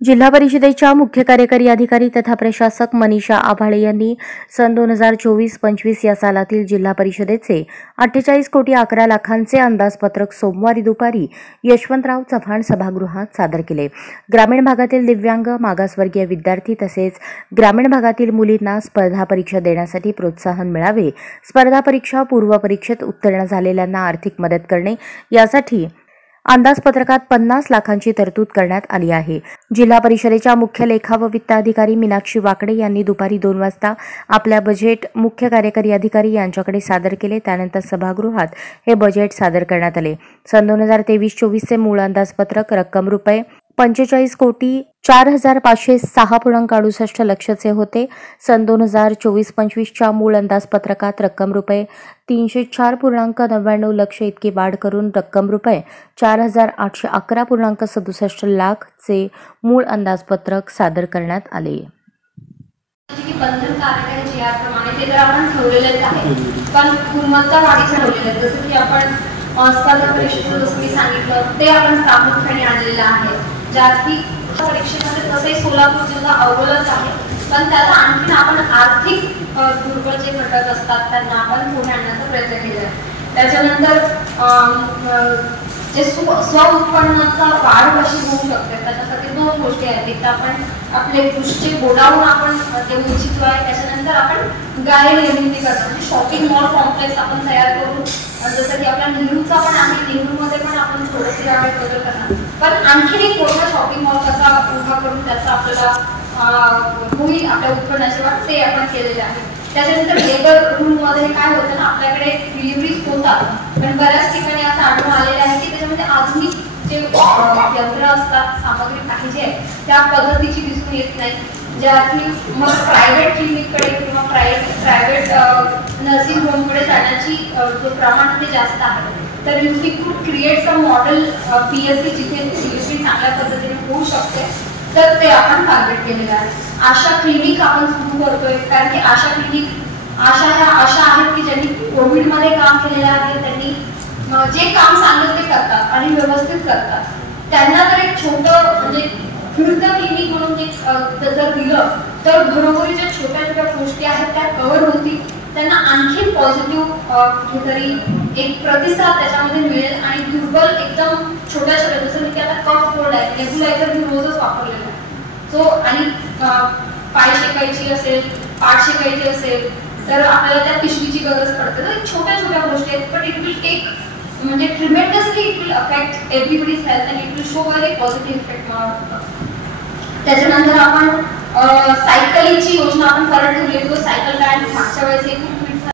जिल्हा परिषदेच्या मुख्य कार्यकारी अधिकारी तथा प्रशासक मनीषा आभाळे यांनी सन 2024-25 या सालातील जिल्हा परिषदेचे 48 कोटी 11 लाखांचे अंदाजपत्रक सोमवारी दुपारी यशवंतराव चव्हाण सभागृहात सादर केले। ग्रामीण भागातील दिव्यांग, मागासवर्गीय विद्यार्थी तसेच ग्रामीण भागातील मुलींना स्पर्धा परीक्षा देण्यासाठी प्रोत्साहन मिळावे, स्पर्धा परीक्षा पूर्व परीक्षेत उत्तीर्ण झालेल्यांना आर्थिक मदत करणे यासाठी अंदाजपत्रकात 50 लाखांची तरतूद करण्यात आली आहे। जिल्हा परिषदेच्या मुख्य लेखा व वित्त अधिकारी मीनाक्षी वाकडे यांनी दुपारी 2 वाजता आपल्या बजेट मुख्य कार्यकारी अधिकारी यांच्याकडे सादर केले। त्यानंतर सभागृहात हे बजेट सादर करण्यात आले। सन 2023-24 चे मूळ अंदाजपत्रक रक्कम रुपये 45 कोटी 4,506.68 लक्षाचे होते। सन 2024-25 च्या मूळ अंदाजपत्रकात रक्कम रुपये 304.99 लक्ष इतकी वाढ करून रक्कम रुपये 4,811.67 लाख चे मूळ अंदाजपत्रक सादर करण्यात आले। बंधनकारक आहे याप्रमाणे ते तर आपण ठेवलेलेच आहे, पण गुणवत्ता वाढीचं ठेवलेलं आहे। जसं की आपण स्पर्धा परीक्षेचं जसं मी सांगितलं ते आपण प्रामुख्याने आणलेलं आहे। जागतिक परीक्षेमध्ये तसंही सोलापूर जिल्हा अव्वलच आहे, पण त्याला आणखी आपण आर्थिक दुर्बल जे घटक असतात त्यांना आपण पुढे आणण्याचा प्रयत्न केला आहे। त्याच्यानंतर जे स्व उत्पन्नाचा वाढ कशी होऊ शकते त्याच्यासाठी 2 गोष्टी आहेत। एक आपण आपले कृषीचे गोडाऊन आपण देऊ इच्छितो आहे, त्याच्यानंतर आपण गाळे निर्मिती करतो म्हणजे शॉपिंग मॉल कॉम्प्लेक्स आपण तयार करू। जसं की आपला नेहरूचा पण आहे, नेहरूमध्ये पण आपण थोडेसे यावेळी बदल करणार, पण आणखी एक मोठा शॉपिंग मॉल कसा उभा करून त्याचा आपल्याला होईल आपल्या उत्पन्नाची वाढ ते आपण केलेले आहे। त्याच्यानंतर लेबर रूममध्ये काय होतं ना, आपल्याकडे डिलिव्हरीज होतात, पण बऱ्याच ठिकाणी असं आढळून आलेलं आहे की त्याच्यामध्ये आधुनिक जे यंत्र असतात, सामग्री पाहिजे त्या पद्धतीची दिसून येत नाही, ज्या की मग प्रायव्हेट क्लिनिककडे किंवा प्रायव्हेट नर्सिंग होमकडे जाण्याची जो प्रमाण ते जास्त आहे। तर यू कुड क्रिएट सम मॉडेल PSC जिथे डिलिव्हरी चांगल्या पद्धतीने होऊ शकते, तर ते आपण टार्गेट केलेलं आहे। आशा क्लिनिक आपण सुरू करतोय, कारण की आशा क्लिनिक अशा आहेत की ज्यांनी कोविडमध्ये काम केलेलं आहे, त्यांनी जे काम सांगितलं ते करतात आणि व्यवस्थित करतात। त्यांना तर एक छोटं म्हणजे फिरतं क्लिनिक म्हणून जर दिलं तर घरोघरी ज्या छोट्या छोट्या गोष्टी आहेत त्या कव्हर होतील, त्यांना आणखी पॉझिटिव्ह कुठेतरी एक प्रतिसाद त्याच्यामध्ये मिळेल आणि दुर्बल एकदम छोट्या छोट्या जसं की आता कफ कोल्ड आहे, नेबुलायझर मी रोजच वापरलेला आहे तो, आणि पाय शेकायची असेल, पाठ शेकायची असेल तर आपल्याला त्या पिशवीची गरज पडते। तर छोट्या छोट्या गोष्टी आहेत, पण इट विल टेक म्हणजे tremendously it will affect everybody's health and it will show very positive effect मला वाटतं। त्याच्यानंतर आपण सायकलिंगची योजना आपण करत ठेवली, तो